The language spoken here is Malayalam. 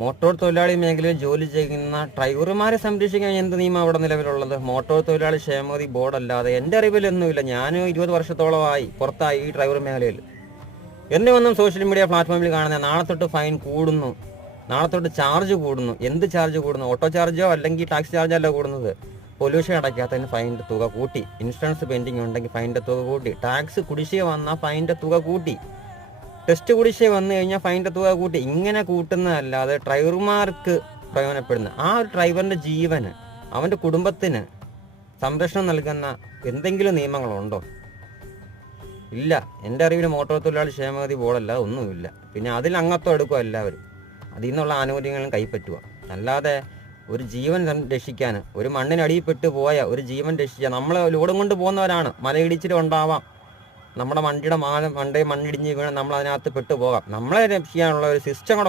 മോട്ടോർ തൊഴിലാളി മേഖലയിൽ ജോലി ചെയ്യുന്ന ഡ്രൈവർമാരെ സംരക്ഷിക്കാൻ എന്ത് നിയമം അവിടെ നിലവിലുള്ളത്? മോട്ടോർ തൊഴിലാളി ക്ഷേമനിധി ബോർഡ് അല്ലാതെ എൻ്റെ അറിവിലൊന്നുമില്ല. ഞാൻ 20 വർഷത്തോളമായി പുറത്തായി ഈ ഡ്രൈവർ മേഖലയിൽ. എന്നും സോഷ്യൽ മീഡിയ പ്ലാറ്റ്ഫോമിൽ കാണുന്ന നാളെ തൊട്ട് ഫൈൻ കൂടുന്നു, നാളെ തൊട്ട് ചാർജ് കൂടുന്നു. എന്ത് ചാർജ് കൂടുന്നു? ഓട്ടോ ചാർജോ അല്ലെങ്കിൽ ടാക്സി ചാർജോ അല്ല കൂടുന്നത്. പൊല്യൂഷൻ അടയ്ക്കാത്തതിന് ഫൈൻ്റെ തുക കൂട്ടി, ഇൻഷുറൻസ് പെൻഡിങ് ഉണ്ടെങ്കിൽ ഫൈൻ്റെ തുക കൂട്ടി, ടാക്സ് കുടിശ്ശിക വന്നാൽ ഫൈൻ്റെ തുക കൂട്ടി, ടെസ്റ്റ് കുടിശ്ശിക വന്നു കഴിഞ്ഞാൽ ഫൈൻ്റെ തുക കൂട്ടി. ഇങ്ങനെ കൂട്ടുന്നതല്ലാതെ ഡ്രൈവർമാർക്ക് പ്രയോജനപ്പെടുന്ന ആ ഒരു ഡ്രൈവറിൻ്റെ ജീവന്, അവൻ്റെ കുടുംബത്തിന് സംരക്ഷണം നൽകുന്ന എന്തെങ്കിലും നിയമങ്ങളുണ്ടോ? ഇല്ല. എൻ്റെ അറിവിൽ മോട്ടോർ തൊഴിലാളി ക്ഷേമനിധി ബോർഡല്ല, ഒന്നുമില്ല. പിന്നെ അതിൽ അംഗത്വം എടുക്കുക എല്ലാവരും, അതിൽ നിന്നുള്ള ആനുകൂല്യങ്ങളും കൈപ്പറ്റുക. അല്ലാതെ ഒരു ജീവൻ രക്ഷിക്കാൻ, ഒരു മണ്ണിനടിയിൽപ്പെട്ട് പോയ ഒരു ജീവൻ രക്ഷിക്കാൻ, നമ്മൾ ലോഡും കൊണ്ട് പോകുന്നവരാണ്, മലയിടിച്ചിലുണ്ടാവാം, നമ്മുടെ വണ്ടിയുടെ മണ്ടയിൽ മണ്ണിടിഞ്ഞ് വീണ് നമ്മൾ അതിനകത്ത് പെട്ടുപോകാം. നമ്മളെ രക്ഷിക്കാനുള്ള ഒരു സിസ്റ്റം കൂടെ